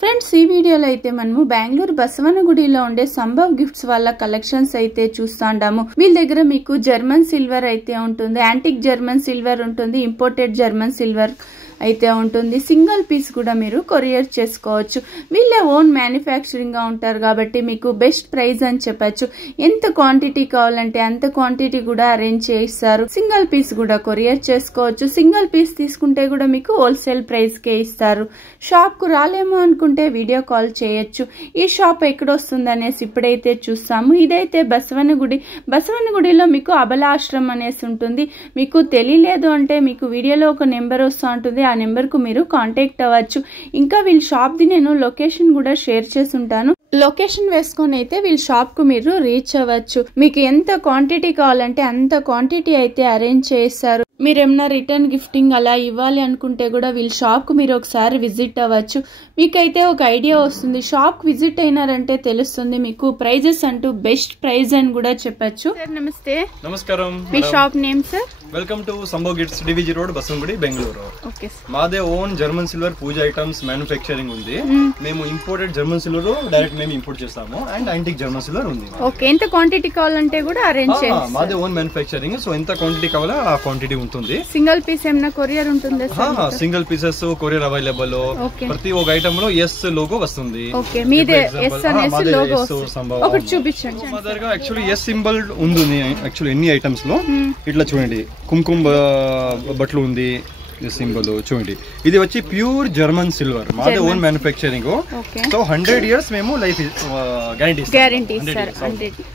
Friends ఈ వీడియోలో అయితే మనము బెంగళూరు బసవనగుడిలో ఉండే సంభవ్ గిఫ్ట్స్ వాళ్ళ కలెక్షన్స్ అయితే చూస్తాండాము. వీళ్ళ దగ్గర మీకు జర్మన్ సిల్వర్ అయితే ఉంటుంది, యాంటిక్ జర్మన్ సిల్వర్ ఉంటుంది, ఇంపోర్టెడ్ జర్మన్ సిల్వర్ అయితే ఉంటుంది. సింగిల్ పీస్ కూడా మీరు కొరియర్ చేసుకోవచ్చు. వీళ్ళే ఓన్ మ్యానుఫ్యాక్చరింగ్ గా ఉంటారు కాబట్టి మీకు బెస్ట్ ప్రైస్ అని చెప్పచ్చు. ఎంత క్వాంటిటీ కావాలంటే అంత క్వాంటిటీ కూడా అరేంజ్ చేయిస్తారు. సింగిల్ పీస్ కూడా కొరియర్ చేసుకోవచ్చు. సింగిల్ పీస్ తీసుకుంటే కూడా మీకు హోల్సేల్ ప్రైస్ కే ఇస్తారు. షాప్ కు రాలేమో అనుకుంటే వీడియో కాల్ చేయొచ్చు. ఈ షాప్ ఎక్కడ వస్తుంది అనేసి ఇప్పుడైతే చూస్తాము. ఇదైతే బసవనగుడిలో మీకు అబలాశ్రమం అనేసి ఉంటుంది. మీకు తెలియలేదు అంటే మీకు వీడియోలో ఒక నెంబర్ వస్తూ ఉంటుంది. ఆ నెంబర్ కు మీరు కాంటాక్ట్ అవ్వచ్చు. ఇంకా వీళ్ళ షాప్ ది నేను లొకేషన్ కూడా షేర్ చేసి ఉంటాను. లొకేషన్ వేసుకొని అయితే వీళ్ళ షాప్ కు మీరు రీచ్ అవ్వచ్చు. మీకు ఎంత క్వాంటిటీ కావాలంటే అంత క్వాంటిటీ అయితే అరేంజ్ చేస్తారు. మీరేమన్నా రిటర్న్ గిఫ్టింగ్ అలా ఇవ్వాలి అనుకుంటే కూడా వీళ్ళ షాప్ కు మీరు ఒకసారి విజిట్ అవ్వచ్చు. మీకైతే ఒక ఐడియా వస్తుంది. షాప్ విజిట్ అయినారంటే తెలుస్తుంది మీకు ప్రైజెస్ అంటూ బెస్ట్ ప్రైజ్ అని కూడా చెప్పచ్చు. సార్ నమస్తే. నమస్కారం. మీ shop name sir? Welcome to Sambhav gifts, DVG road, Basavanagudi, Bengaluru. Okay. మాదే own German silver puja items manufacturing ఉంది. మేము ఇంపోర్టెడ్ జర్మన్ సిల్వర్ డైరెక్ట్ మేము ఇంపోర్ట్ చేస్తాము అండ్ యాంటిక్ జర్మన్ సిల్వర్ ఉంది. ఓకే. ఎంత క్వాంటిటీ కావాలంటే కూడా అరేంజ్ చేస్తాం. మాదే ఓన్ మ్యానుఫ్యాక్చరింగ్, సో ఎంత క్వాంటిటీ కావాలో ఆ క్వాంటిటీ ఉంటుంది. సింగిల్ పీస్ ఏమైనా కొరియర్ ఉంటుందా sir? Single pieces courier available. ప్రతి ఒక ఐటమ్ లో ఎస్ లోగో వస్తుంది. ఓకే. మీదే ఎస్ అనేసి లోగో ఒకటి చూపించండి. మా దగ్గర యాక్చువల్లీ ఎస్ సింబల్ ఉంది. యాక్చువల్లీ ఎన్ని ఐటమ్స్ లో ఇట్లా చూడండి, కుంకుమ బట్టలు ఉంది సింబల్ చూడండి. ఇది వచ్చి ప్యూర్ జర్మన్ సిల్వర్, మాదే ఓన్ మ్యానుఫ్యాక్చరింగ్. సో 100 years మేము లైఫ్ గ్యారంటీ ఇస్తారు.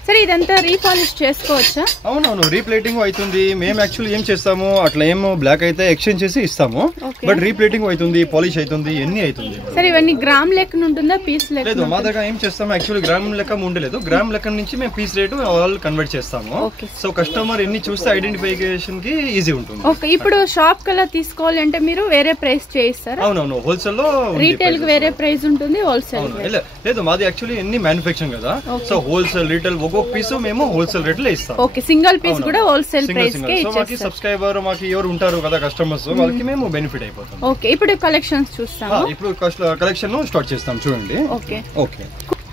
సరే ఇదంతా రీపాలిష్ చేసుకోవచ్చా? అవునవును, రీప్లేటింగ్ అవుతుంది. మేము యాక్చువల్లీ ఏం చేస్తాము, అట్లా ఏమో బ్లాక్ అయితే ఎక్స్చేంజ్ చేసి ఇస్తాము, బట్ రీప్లేటింగ్ అవుతుంది, పాలిష్ అవుతుంది, ఎన్ని అవుతుంది. సరే ఇవన్నీ గ్రామ్ లెక్క ఉంటుందా పీస్ లెక్క? లేదు, మా దగ్గర ఏం చేస్తాము యాక్చువల్లీ గ్రామ్ లెక్క ఉండలేదు. గ్రామ్ లెక్క నుంచి మేము పీస్ రేటు ఆల్ కన్వర్ట్ చేస్తాము. సో కస్టమర్ ఎన్ని చూస్తే ఐడెంటిఫికేషన్ కి ఈజీ ఉంటుంది. ఓకే. ఇప్పుడు షాప్ కల్లా తీసుకోవాలంటే మీరు వేరే ప్రైస్ చేయిస్తారా? అవునవును, హోల్సేల్ లో. రీటైల్ కి వేరే ప్రైస్ ఉంటుంది, హోల్సేల్ లేదు. మాది యాక్చువల్లీ ఎన్ని మ్యానుఫ్యాక్చరింగ్ కదా, సో హోల్సేల్ రీటైల్ ఒక్కొక్క పీస్ మేము హోల్సేల్ రేట్ లో ఇస్తాం. ఓకే. సింగిల్ పీస్ కూడా హోల్సేల్ ప్రైస్ కే ఇచ్చేస్తాం. మాకి సబ్స్క్రైబర్ మాకి ఎవరు ఉంటారు కదా కస్టమర్స్, వాళ్ళకి మేము బెనిఫిట్ అయిపోతాం. ఓకే. ఇప్పుడు కలెక్షన్స్ చూస్తాం. ఇప్పుడు కలెక్షన్ స్టార్ట్ చేస్తాం చూడండి. ఓకే. ఓకే.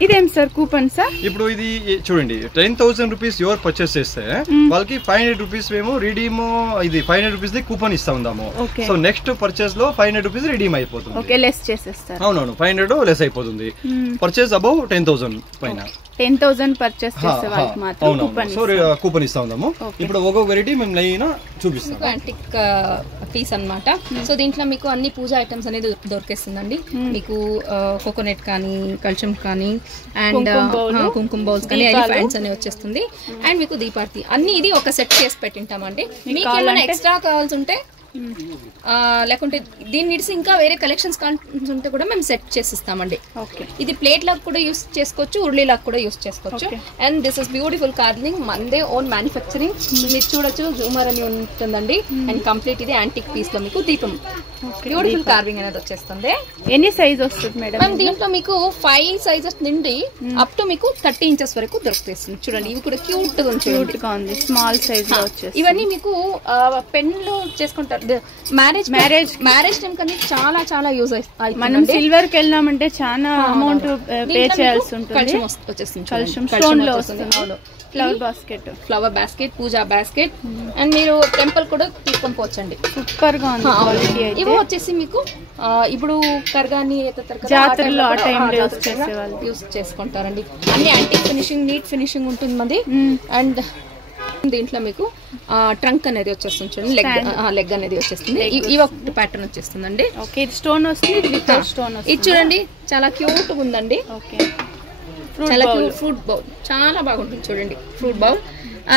ఇదేం సార్ కూపన్ సార్? ఇప్పుడు ఇది చూడండి, 10,000 రూపీస్ ఎవరు పర్చేస్ చేస్తే వాళ్ళకి 500 రూపీస్ మేము రిడీమ్, ఇది 500 రూపీస్ ది కూపన్ ఇస్తాము. సో నెక్స్ట్ పర్చేస్ లో 500 రూపీస్ రిడీమ్ అయిపోతుంది. ఓకే. లెస్ చేసేస్తారు. అవునవును, 500 లెస్ అయిపోతుంది. పర్చేస్ అబౌవ్ 10,000 పైన 10,000 పర్చేస్ చేసే వాళ్ళకి మాత్రం కూపన్. సో కూపన్ ఇస్తాము. ఇప్పుడు ఒక్కొక్క వెరైటీ మేము లైన్ చూపిస్తాం. యాంటిక్ పీస్ అన్నమాట. సో దీంట్లో మీకు అన్ని పూజ ఐటమ్స్ అనేది దొరికేస్తుందండి. మీకు కోకోనట్ కానీ, కల్చం కానీ, అండ్ కుంకుమ బౌల్స్ కానీ, ఎలిఫెంట్స్ అని వచ్చేస్తుంది. అండ్ మీకు దీపార్తి అన్ని ఇది ఒక సెట్ చేసి పెట్టింటామండి. మీకు ఏమైనా ఎక్స్ట్రా కావాల్సి ఉంటే, లేకుంటే దీన్ని ఇడిసి ఇంకా వేరే కలెక్షన్స్ ఉంటే కూడా మేము సెట్ చేసిస్తామండి. ఇది ప్లేట్ లాగా కూడా యూస్ చేసుకోవచ్చు, ఉర్లీ లాగా కూడా యూస్ చేసుకోవచ్చు. And this is beautiful carving, మందే ఓన్ మ్యానుఫ్యాక్చరింగ్. మీరు చూడొచ్చు, జూమర్ అని ఉంటుందండి. అండ్ కంప్లీట్ ఇది యాంటిక్ పీస్ లో మీకు దీపం బ్యూటిఫుల్ కార్వింగ్ అనేది వచ్చేస్తుంది. ఎన్ని సైజ్ వస్తుంది మేడం? దీంట్లో మీకు 5 సైజెస్ నుండి అప్ టు మీకు 30 inches వరకు దొరుకుతుంది. చూడండి, ఇవి కూడా క్యూట్ గా ఉంది, స్మాల్ సైజ్ లో వచ్చేసి. ఇవన్నీ మీకు పెన్ లో చేసుకుంటారు. మ్యారేజ్ టైం కానీ చాలా చాలా యూజ్ అవుతుంది. మనం సిల్వర్ కి వెళ్ళామంటే చాలా అమౌంట్ పే చేయాల్సి ఉంటుంది. స్టోన్ లో వస్తుంది. Flower basket, puja basket, and మీరు టెంపుల్ కూడా తీసుకొని పోవచ్చండి. సూపర్ గా ఉంది క్వాలిటీ. ఇవి వచ్చేసి మీకు ఇప్పుడు కర్గాని జాతరలో ఆ టైం యూస్ చేసుకుంటారండి. అన్ని యాంటిక్ ఫినిషింగ్, నీట్ ఫినిషింగ్ ఉంటుంది మంది. అండ్ దీంట్లో మీకు ట్రంక్ అనేది వచ్చేస్తుంది, చూడండి, లెగ్ అనేది వచ్చేస్తుంది. ఈ ఒక ప్యాటర్న్ వచ్చేస్తుందండి. స్టోన్ వస్తుంది. ఇది చూడండి, చాలా క్యూట్ ఉందండి. చాలా క్యూట్. ఫ్రూట్ బౌల్ చాలా బాగుంటుంది చూడండి, ఫ్రూట్ బౌల్.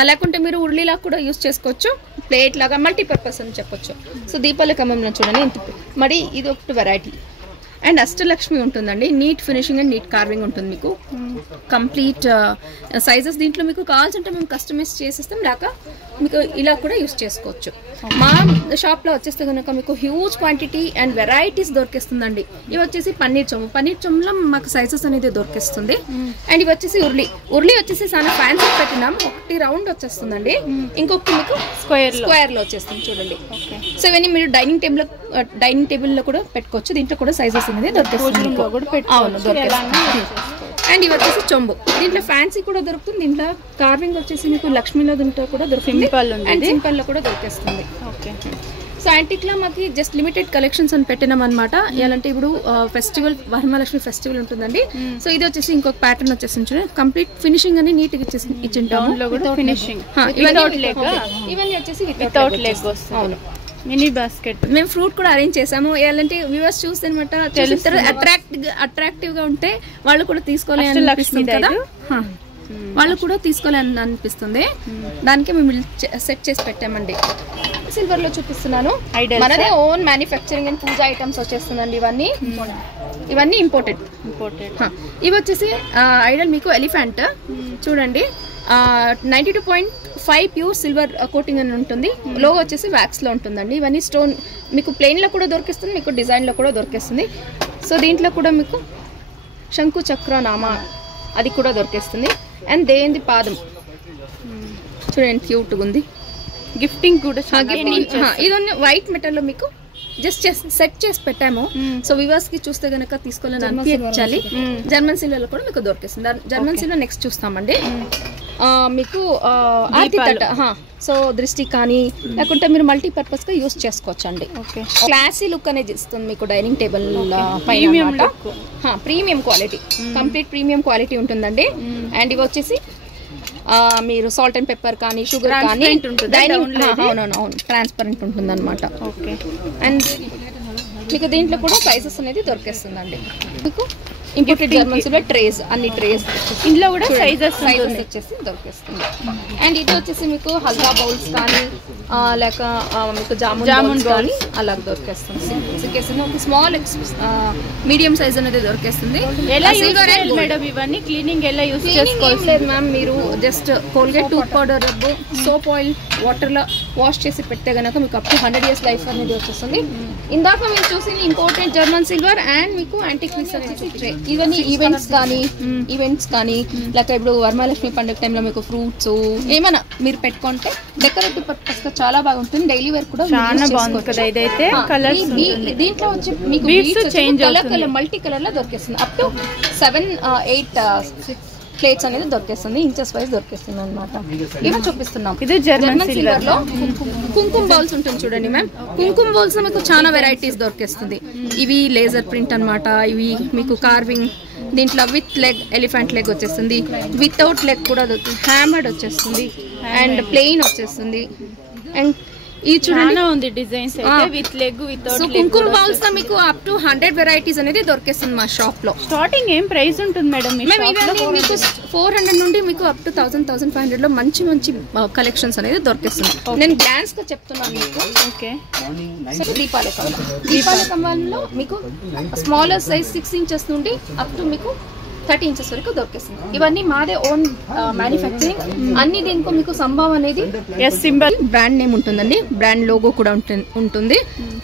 లేకుంటే మీరు ఉర్లీలాగా కూడా యూస్ చేసుకోవచ్చు, ప్లేట్ లాగా, మల్టీపర్పస్ అని చెప్పొచ్చు. సో దీపావళి కమ్మంలో చూడండి, మరి ఇది ఒకటి వెరైటీ. అండ్ అష్టలక్ష్మి ఉంటుందండి, neat finishing and neat carving ఉంటుంది. మీకు కంప్లీట్ సైజెస్ దీంట్లో మీకు కావాల్సింటే మేము కస్టమైజ్ చేసిస్తాం, లేక మీకు ఇలా కూడా యూస్ చేసుకోవచ్చు. మా షాప్లో వచ్చేస్తే కనుక మీకు హ్యూజ్ క్వాంటిటీ అండ్ వెరైటీస్ దొరికిస్తుందండి. ఇవి వచ్చేసి పన్నీర్ చొమ్ములో మాకు సైజెస్ అనేది దొరికిస్తుంది. అండ్ ఇవి వచ్చేసి ఉర్లీ వచ్చేసి చాలా ఫ్యాన్సీ పెట్టినాం. ఒకటి రౌండ్ వచ్చేస్తుందండి, ఇంకొకటి మీకు స్క్వేర్ లో వచ్చేస్తుంది చూడండి. సో ఇవన్నీ మీరు డైనింగ్ టేబుల్ లో కూడా పెట్టుకోవచ్చు. దీంట్లో కూడా సైజెస్ అనేది దొరుకుతుంది. అవును దొరుకుతుంది. అండ్ ఇవి వచ్చేసి చొంబు, దీంట్లో ఫ్యాన్సీ కూడా దొరుకుతుంది, దీంట్లో కార్వింగ్ వచ్చేసి మీకు లక్ష్మీలో దీంట్లో కూడా దొరుకుతుంది అండ్ సింపుల్ లో కూడా దొరికేస్తుంది. ఓకే, సో యాంటిక్లో మాకు జస్ట్ లిమిటెడ్ కలెక్షన్స్ అని పెట్టినాం అనమాట. ఎలాంటి ఇప్పుడు ఫెస్టివల్ వరమహాలక్ష్మి ఫెస్టివల్ ఉంటుందండి. సో ఇది వచ్చేసి ఇంకొక ప్యాటర్న్ వచ్చేసి చూడండి, కంప్లీట్ ఫినిషింగ్ అని నీట్ గా ఇచ్చింటాము. ఇవన్నీ వచ్చేసి వితౌట్ లెగ్ వస్తుంది. అవును, మినీ బాస్కెట్ మేము ఫ్రూట్ కూడా అరేంజ్ చేసాము. ఎలాంటి వ్యూవర్స్ చూస్తే అనమాట అట్రాక్టివ్ గా ఉంటే వాళ్ళు కూడా తీసుకోవాలి అనిపిస్తుంది కదా, వాళ్ళు కూడా తీసుకోవాలని అనిపిస్తుంది. దానికి మేము సెట్ చేసి పెట్టామండి. సిల్వర్ లో చూపిస్తున్నాను, మనదే own manufacturing and puja items వచ్చేస్తుందండి. ఇవన్నీ ఇంపోర్టెడ్. ఇవి వచ్చేసి ఐడల్ మీకు ఎలిఫెంట్ చూడండి, 92.5 ప్యూర్ సిల్వర్ కోటింగ్ అని ఉంటుంది. లోగో వచ్చేసి వ్యాక్స్ లో ఉంటుందండి. ఇవన్నీ స్టోన్ మీకు ప్లెయిన్ లో కూడా దొరికిస్తుంది, మీకు డిజైన్ లో కూడా దొరికిస్తుంది. సో దీంట్లో కూడా మీకు శంకు చక్ర నామ అది కూడా దొరికేస్తుంది. అండ్ దేంది పాదం చూడండి, క్యూట్గా ఉంది. గిఫ్టింగ్ కూడా ఇది వైట్ మెటల్ లో మీకు జస్ట్ సెట్ చేసి పెట్టాము. సో వివర్స్ కి చూస్తే గనక తీసుకోవాలని అనిపించాలి. జర్మన్ సిల్వర్ కూడా మీకు దొరికేస్తుంది. జర్మన్ సిల్వర్ నెక్స్ట్ చూస్తామండి. మీకు సో దృష్టి కానీ లేకుంటే మీరు మల్టీపర్పస్ గా యూస్ చేసుకోవచ్చు అండి. క్లాసీ లుక్ అనేది ఇస్తుంది మీకు డైనింగ్ టేబుల్ పైన. Premium quality, complete premium quality ఉంటుందండి. అండ్ ఇవి వచ్చేసి మీరు సాల్ట్ అండ్ పెప్పర్ కానీ షుగర్ కానీ అవును ట్రాన్స్పరెంట్ ఉంటుంది అనమాట. అండ్ మీకు దీంట్లో కూడా సైజెస్ అనేది దొరికేస్తుందండి. మీకు ఇంపోర్టెడ్ జర్మన్ సిల్వర్ ట్రేస్, అన్ని ట్రేస్ ఇంట్లో కూడా సైజెస్ వచ్చేసి దొరికేస్తుంది. అండ్ ఇది వచ్చేసి మీకు హల్వా బౌల్స్ కానీ లేక మీకు జామున్ కానీ అలా దొరికేస్తుంది. ఒక స్మాల్ మీడియం సైజ్ అనేది దొరికేస్తుంది. మేడం ఇవన్నీ క్లీనింగ్ ఎలా యూస్ చేసుకోవాలి లేదు మ్యామ్, మీరు just Colgate tooth powder soap oil water లో వాష్ చేసి పెడితే గనక మీకు అప్ టు 100 years లైఫ్ అనేది వచ్చేస్తుంది. ఇందాక మీరు చూసింది ఇంపోర్టెడ్ జర్మన్ సిల్వర్ అండ్ మీకు యాంటిక్ పీస్ వచ్చేసి ఇవన్నీ ఈవెంట్స్ కానీ లేక ఇప్పుడు వరమహాలక్ష్మి పండుగ టైంలో మీకు ఫ్రూట్స్ ఏమైనా మీరు పెట్టుకుంటే డెకరేటివ్ పర్పస్ గా చాలా బాగుంటుంది. డైలీ వేర్ కూడా చాలా బాగుంది కదా. ఇదైతే దీంట్లో వచ్చి మీకు మల్టీ కలర్ లో దొరికేస్తుంది. అప్ టు 7-8 ప్లేట్స్ అనేది దొరికేస్తుంది, ఇంచెస్ వైజ్ దొరికేస్తుంది అనమాట. ఇవి చూపిస్తున్నాం. ఇది జర్మన్ సిల్వర్ లో కుంకుమ బౌల్స్ ఉంటుంది చూడండి మ్యామ్. కుంకుమ బౌల్స్ లో మీకు చాలా వెరైటీస్ దొరికేస్తుంది. ఇవి లేజర్ ప్రింట్ అనమాట. ఇవి మీకు కార్వింగ్, దీంట్లో విత్ లెగ్ ఎలిఫెంట్ లెగ్ వచ్చేస్తుంది, వితౌట్ లెగ్ కూడా హ్యామర్డ్ వచ్చేస్తుంది అండ్ ప్లెయిన్ వచ్చేస్తుంది. అండ్ ఈ చూడండి ఉంది డిజైన్స్ అయితే విత్ లెగ్ వితౌట్ లెగ్. కుంకుమ బౌల్స్ లో మీకు అప్ టు 100 వెరైటీస్ అనేది దొరికేస్తుంది మా షాప్ లో. స్టార్టింగ్ ఏం ప్రైస్ ఉంటుంది మేడం మీ షాప్ లో? మీకు 400 నుండి మీకు అప్ టు 1000-1500 లో మంచి కలెక్షన్స్ అనేది దొరికేస్తుంది. నేను గ్లాన్స్ గా చెప్తున్నాను మీకు. ఓకే, దీపాల కమ్మల్లో మీకు స్మాలర్ సైజ్ 6 inches నుండి అప్ టు మీకు 30 inches వరకు దొరికేస్తుంది. ఇవన్నీ మాదే ఓన్ మ్యానుఫ్యాక్చరింగ్. అన్ని దీనికి మీకు సంభావ్ అనేది సింబల్ బ్రాండ్ నేమ్ ఉంటుందండి, బ్రాండ్ లోగో కూడా ఉంటుంది.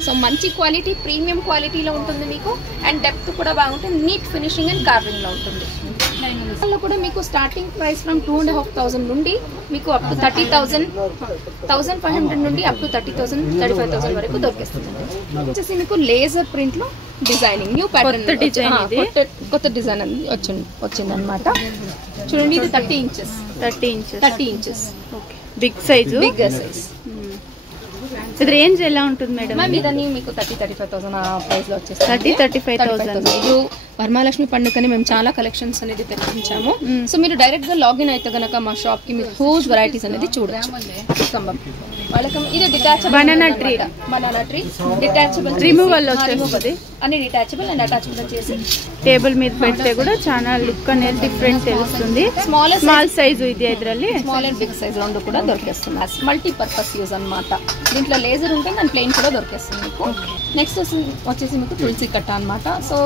సో మంచి క్వాలిటీ, ప్రీమియం క్వాలిటీలో ఉంటుంది మీకు. అండ్ డెప్త్ కూడా బాగుంటుంది, నీట్ ఫినిషింగ్ అండ్ కార్వింగ్ లో ఉంటుంది. లో కూడా మీకు స్టార్టింగ్ ప్రైస్ ఫ్రమ్ 2,500 నుండి మీకు అప్ టు 30,000, 1,500 నుండి అప్ టు 30,000, 35,000 వరకు దొరికేస్తుంది. వచ్చేసి మీకు లేజర్ ప్రింట్ లో డిజైనింగ్ న్యూ ప్యాటర్న్, కొత్త డిజైన్ అనేది వచ్చింది అనమాట. చూడండి, ఇది 30 inches. Big size. ఇది రేంజ్ ఎలా ఉంటుంది మేడం? ఇదని మీకు 30-35,000 ప్రైస్ లో వచ్చేస్తుంది. 30-35,000. ఇప్పుడు వరమహాలక్ష్మి పండుగని మేము చాలా కలెక్షన్స్ అనేది తెప్పించాము. సో మీరు డైరెక్ట్ గా లాగిన్ అయితే గనక మా షాప్ కి మీకు హ్యూజ్ వెరైటీస్ అనేది చూడొచ్చు. ఇది detachable banana tree detachable removal వచ్చేస్తుంది. అన్ని డిటాచబుల్ అండ్ అటాచబుల్ వచ్చేసి టేబుల్ మీద పెడితే కూడా చాలా లుక్ అనేది డిఫరెంట్ తెలుస్తుంది. స్మాల్ సైజ్ ఇది, ఇద్దರಲ್ಲಿ స్మాల్ అండ్ బిగ్ సైజ్ రెండు కూడా దొరికేస్తుంది. మల్టీపర్పస్ యూజ్ అన్నమాట. దీంట్లో లేజర్ ఉంటుంది అండ్ ప్లెయిన్ కూడా దొరికేస్తుంది మీకు. నెక్స్ట్ వచ్చేసి మీకు తులసి కట్ట అన్నమాట. సో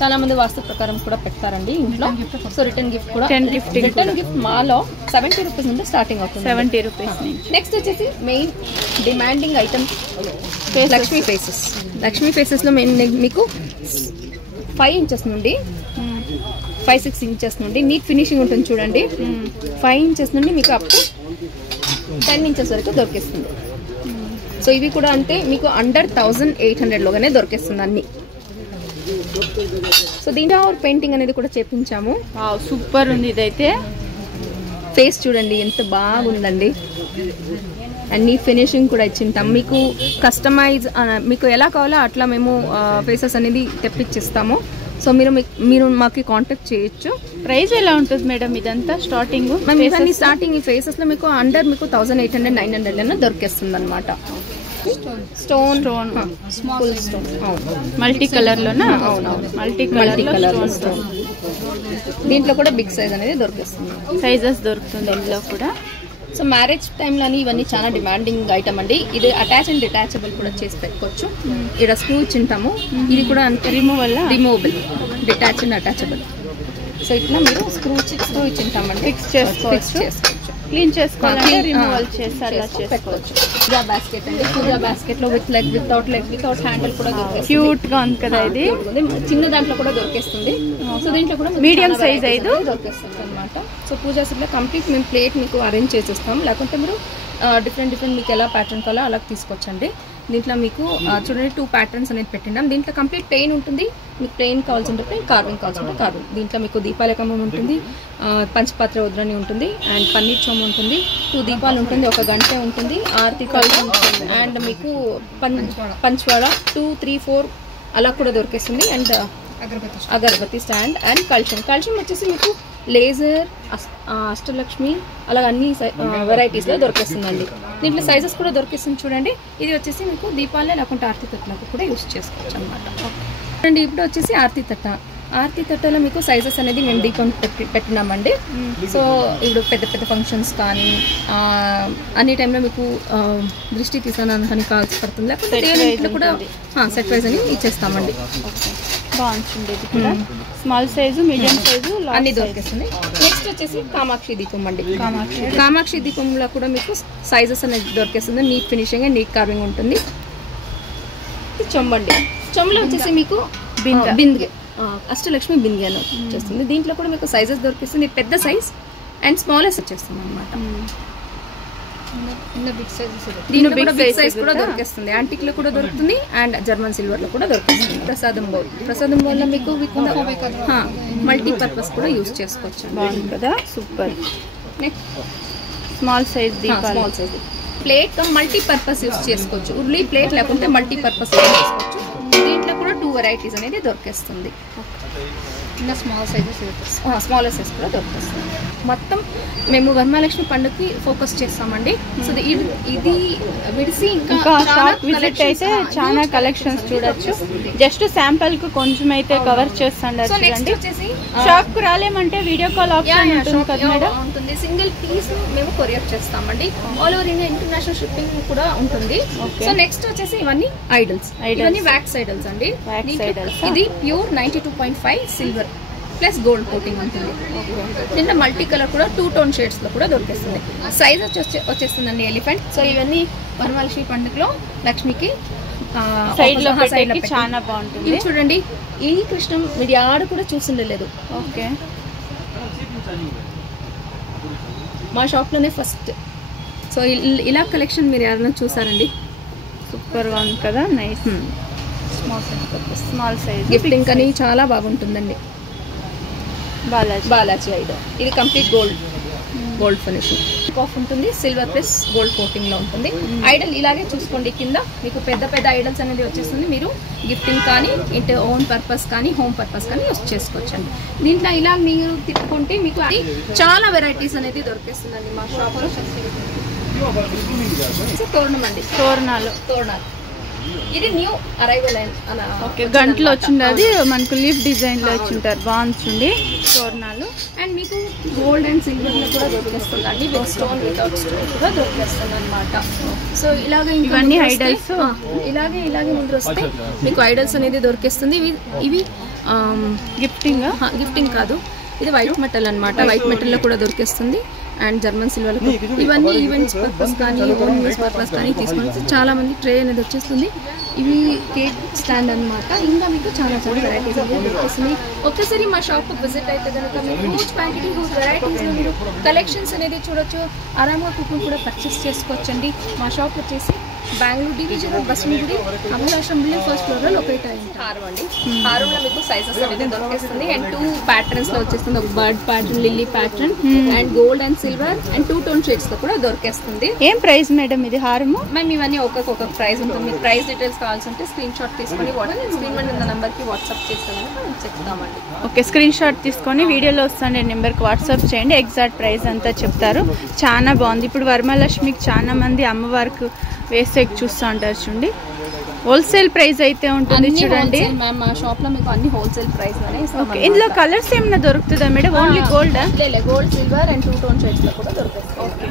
చాలా మంది వాస్తు ప్రకారం కూడా పెడతారండి ఇంట్లో. సో రిటర్న్ గిఫ్ట్ కూడా, రిటర్న్ గిఫ్ట్ మాలో 70 రూపీస్ నుండి స్టార్టింగ్ అవుతుంది. 70 రూపీస్. నెక్స్ట్ వచ్చేసి main demanding item Lakshmi faces లో మీకు 5 inches నుండి 5-6 inches నుండి నీట్ ఫినిషింగ్ ఉంటుంది చూడండి. 5 inches నుండి మీకు అప్ టు 10 inches వరకు దొరికేస్తుంది. సో ఇవి కూడా అంటే మీకు అండర్ 1,800 లోగానే దొరికేస్తుంది అన్ని. సో దీంట్లో పెయింటింగ్ అనేది కూడా చేపించాము. సూపర్ ఉంది ఇదైతే. ఫేస్ చూడండి ఎంత బాగుందండి. అన్ని ఫినిషింగ్ కూడా ఇచ్చింటాం. మీకు కస్టమైజ్ మీకు ఎలా కావాలో అట్లా మేము ఫేసెస్ అనేది తెప్పించిస్తాము. సో మీరు మాకు కాంటాక్ట్ చేయొచ్చు. ప్రైస్ ఎలా ఉంటుంది మేడం ఇదంతా స్టార్టింగ్? మేము ఇవన్నీ స్టార్టింగ్ ఈ ఫేసెస్లో మీకు అండర్ మీకు 1800 900 దొరికేస్తుంది అనమాట. Stone full stone multi colour లోనా? అవునవును, మల్టీ కలర్ స్టోన్. దీంట్లో కూడా బిగ్ సైజ్ అనేది దొరికేస్తుంది. సైజెస్ దొరుకుతుంది ఇందులో కూడా. సో మ్యారేజ్ టైంలోని ఇవన్నీ చాలా డిమాండింగ్ ఐటమ్ అండి. ఇది అటాచ్ అండ్ డిటాచబుల్ కూడా చేసి పెట్టుకోవచ్చు. ఇక్కడ స్క్రూ ఇచ్చింటాము. ఇది కూడా అంటే removable, detach and attachable. So ఇట్లా మీరు స్క్రూ ఇచ్చింటామండి. ఫిక్స్ చేసుకోవచ్చు. క్లీన్ చేసుకోవాలంటే రిమూవల్ చేసి అలా చేసుకోవచ్చు. పూజా బాస్కెట్ అండి. పూజా బాస్కెట్ లో విత్ లెగ్, వితౌట్ హ్యాండిల్ కూడా దొరికేస్తుంది. క్యూట్ గా ఉంది కదా ఇది. చిన్న దాంట్లో కూడా దొరికేస్తుంది. సో దీంట్లో కూడా మీడియం సైజ్ అయితే దొరికేస్తుంది అనమాట. సో పూజా సెట్ లో కంప్లీట్ మేము ప్లేట్ మీకు అరేంజ్ చేసేస్తాం. లేకుంటే మీరు డిఫరెంట్ మీకు ఎలా ప్యాటర్న్ కావాలో అలా తీసుకొచ్చండి. దీంట్లో మీకు చూడండి 2 ప్యాటర్న్స్ అనేది పెట్టినాం. దీంట్లో కంప్లీట్ ప్లెయిన్ ఉంటుంది. మీకు ప్లెయిన్ కావాల్సింటే ప్లెయిన్, కార్వింగ్ కావాల్సింటే కార్వింగ్. దీంట్లో మీకు దీపాలకమం ఉంటుంది, పంచపాత్ర ఉద్రణి ఉంటుంది, అండ్ పన్నీర్ చోమ ఉంటుంది, 2 దీపాలు ఉంటుంది, 1 గంట ఉంటుంది, ఆరతి కళ్ళు, అండ్ మీకు పంచవాడ 2, 3, 4 అలా కూడా దొరికేస్తుంది. అండ్ అగరబత్తి స్టాండ్ అండ్ కల్షం వచ్చేసి మీకు లేజర్, అష్టలక్ష్మి అలా అన్ని వెరైటీస్లో దొరికేస్తుందండి. దీంట్లో సైజెస్ కూడా దొరికేస్తుంది చూడండి. ఇది వచ్చేసి మీకు దీపాలే లేకుంటే ఆరతి తట్టలకు కూడా యూస్ చేసుకోవచ్చు అనమాట. చూడండి ఇప్పుడు వచ్చేసి ఆరతి తట్టలో మీకు సైజెస్ అనేది మేము దీపం పెట్టినామండి. సో ఇప్పుడు పెద్ద ఫంక్షన్స్ కానీ అన్ని టైంలో మీకు దృష్టి తీసానని కావాల్సి పడుతుంది. లేకపోతే కూడా సెట్ వైజ్ అని ఇచ్చేస్తామండి. బాగుంటుంది. ఇది కూడా స్మాల్ సైజు, మీడియం సైజు అన్ని దొరికేస్తుంది. నెక్స్ట్ వచ్చేసి కామాక్షి దీపం అండి. కామాక్షి దీపంలో కూడా మీకు సైజెస్ అనేది దొరికేస్తుంది. Neat finishing and neat carving ఉంటుంది. చెంబండి. చెంబులో వచ్చేసి మీకు బిందె, అష్టలక్ష్మి బిందె అని వచ్చేస్తుంది. దీంట్లో కూడా మీకు సైజెస్ దొరికేస్తుంది. పెద్ద సైజ్ అండ్ స్మాలెస్ట్ వచ్చేస్తుంది అనమాట. దీంట్లో బిగ్ సైజ్ కూడా దొరికేస్తుంది. యాంటిక్ లో కూడా దొరుకుతుంది అండ్ జర్మన్ సిల్వర్ లో కూడా దొరుకుతుంది. ప్రసాదం బౌల్ లో మీకు మల్టీపర్పస్ కూడా యూజ్ చేసుకోవచ్చు. బాగుంది కదా, super. Small size plate multipurpose use చేసుకోవచ్చు. ఉర్లీ ప్లేట్ లేకుంటే మల్టీపర్పస్ యూజ్ చేసుకోవచ్చు. దీంట్లో కూడా 2 వెరైటీస్ అనేది దొరికేస్తుంది. స్మాలర్ సైజ్ కూడా దొరికేస్తుంది. మొత్తం మేము వరమహాలక్ష్మి పండుగకి ఫోకస్ చేస్తామండి. సో ఇది విడిసి ఇంకా షాప్ విజిట్ అయితే చాలా కలెక్షన్స్ చూడొచ్చు. జస్ట్ శాంపుల్ కు కొంచెం అయితే కవర్ చేస్తాండి. షాప్ కు రాలేమంటే వీడియో కాల్ ఆప్షన్ ఉంటుంది. సింగిల్ పీస్ మేము కొరియర్ చేస్తామండి. All over India international shipping కూడా ఉంటుంది. సో నెక్స్ట్ వచ్చేసి ఇవన్నీ ఐడల్స్, ఇవన్నీ వ్యాక్స్ ఐడల్స్ అండి. ఇది pure 92.5 silver plus gold coating ఉంటుంది. దీంట్లో మల్టీ కలర్ కూడా 2 టోన్ షేడ్స్ లో కూడా దొరికేస్తుంది. సైజ్ వచ్చేస్తుందండి ఎలిఫెంట్. సో ఇవన్నీ వరమహాలక్ష్మి పండుగలో లక్ష్మికి సైడ్ లో చాలా బాగుంటుంది. ఇది చూడండి, ఈ కృష్ణం మీరు ఆడ కూడా చూసిండలేదు. ఓకే, మా షాప్ లోనే ఫస్ట్. సో ఇలా కలెక్షన్ మీరు ఎవరైనా చూసారండి, సూపర్ గా ఉంది కదా, నైస్. స్మాల్ సైజ్ గిఫ్టింగ్ అని చాలా బాగుంటుందండి. బాలాజీ ఐడల్, ఇది కంప్లీట్ గోల్డ్ ఫినిషింగ్ ఆఫ్ ఉంటుంది. సిల్వర్ ప్లస్ గోల్డ్ కోటింగ్ లో ఉంటుంది. ఐడల్ ఇలాగే చూసుకోండి. కింద మీకు పెద్ద ఐడల్స్ అనేది వచ్చేస్తుంది. మీరు గిఫ్టింగ్ కానీ ఇంటి ఓన్ పర్పస్ కానీ హోమ్ పర్పస్ కానీ యూస్ చేసుకోవచ్చండి. దీంట్లో ఇలా మీరు తిప్పుకుంటే మీకు అది చాలా వెరైటీస్ అనేది దొరికేస్తుందండి మా షాప్ లో. తోరణం అండి, తోరణాలు. ఇది న్యూ అరైవల్. ఓకే, గంటలో వచ్చింది మనకు లీఫ్ డిజైన్ లో వచ్చింటారు. బాగుంటుంది తోరణాలు. అండ్ మీకు గోల్డ్ అండ్ సిల్వర్ లో కూడా దొరికేస్తుందండి. విత్ స్టోన్, వితౌట్ స్టోన్ కూడా దొరికేస్తుంది అనమాట. సో ఇలాగే ఇవన్నీ ఐడల్స్. ఇలాగే ముందు వస్తే మీకు ఐడల్స్ అనేది దొరికేస్తుంది. ఇవి గిఫ్టింగ్ కాదు, ఇది వైట్ మెటల్ అనమాట. వైట్ మెటల్ లో కూడా దొరికేస్తుంది. అండ్ జర్మన్ సిల్వర్, ఇవన్నీ ఈవెంట్స్ పర్పస్ కానీ ఓన్ యూస్ పర్పస్ కానీ తీసుకొని చాలా మంది ట్రే అనేది వచ్చేస్తుంది. ఇవి కేక్ స్టాండ్ అనమాట. ఇంకా మీకు చాలా వెరైటీస్ అనేది దొరికేస్తుంది. ఒక్కసారి మా షాప్ విజిట్ అయితే కనుక మీకు హ్యూజ్ క్వాంటిటీ, హ్యూజ్ వెరైటీస్లో మీరు కలెక్షన్స్ అనేది చూడొచ్చు. ఆరామ్గా కుకింగ్ కూడా పర్చేస్ చేసుకోవచ్చండి. మా షాప్ వచ్చేసి Bengaluru division Basavanagudi Amalashramam building first floor లో లొకేట్ అయ్యింది. హారం అండి, హారంలో మీకు సైజెస్ అనేది దొరికేస్తుంది అండ్ 2 ప్యాటర్న్స్ లో వచ్చేస్తుంది. ఒక bird pattern, lily pattern and gold and silver and 2 tone shades లో కూడా దొరికేస్తుంది. ఏం ప్రైస్ మేడం ఇది హారము? మేము ఇవన్నీ ఒక్కొక్క ప్రైస్ ఉంటుంది. మీకు ప్రైస్ డీటెయిల్స్ కావాల్సి ఉంటే స్క్రీన్ షాట్ తీసుకొని స్క్రీన్ మీద ఉన్న నెంబర్ కి వాట్సాప్ చేస్తామని చెప్తామండి. ఓకే, స్క్రీన్ షాట్ తీసుకొని వీడియోలో వస్తుండే నెంబర్కి వాట్సాప్ చేయండి, ఎగ్జాక్ట్ ప్రైస్ అంతా చెప్తారు. చాలా బాగుంది. ఇప్పుడు వరమహాలక్ష్మికి చాలా మంది అమ్మవారికి వేస్తే చూస్తూ ఉంటారు చూడండి. హోల్సేల్ ప్రైస్ అయితే ఉంటుంది చూడండి. మ్యామ్ మా షాప్ లో మీకు అన్ని హోల్సేల్ ప్రైస్ లోనే ఇస్తాం. ఇందులో కలర్స్ ఏమైనా దొరుకుతుందా madam? Only gold? Gold, silver and 2 tone shades లో కూడా దొరుకుతుంది. ఓకే,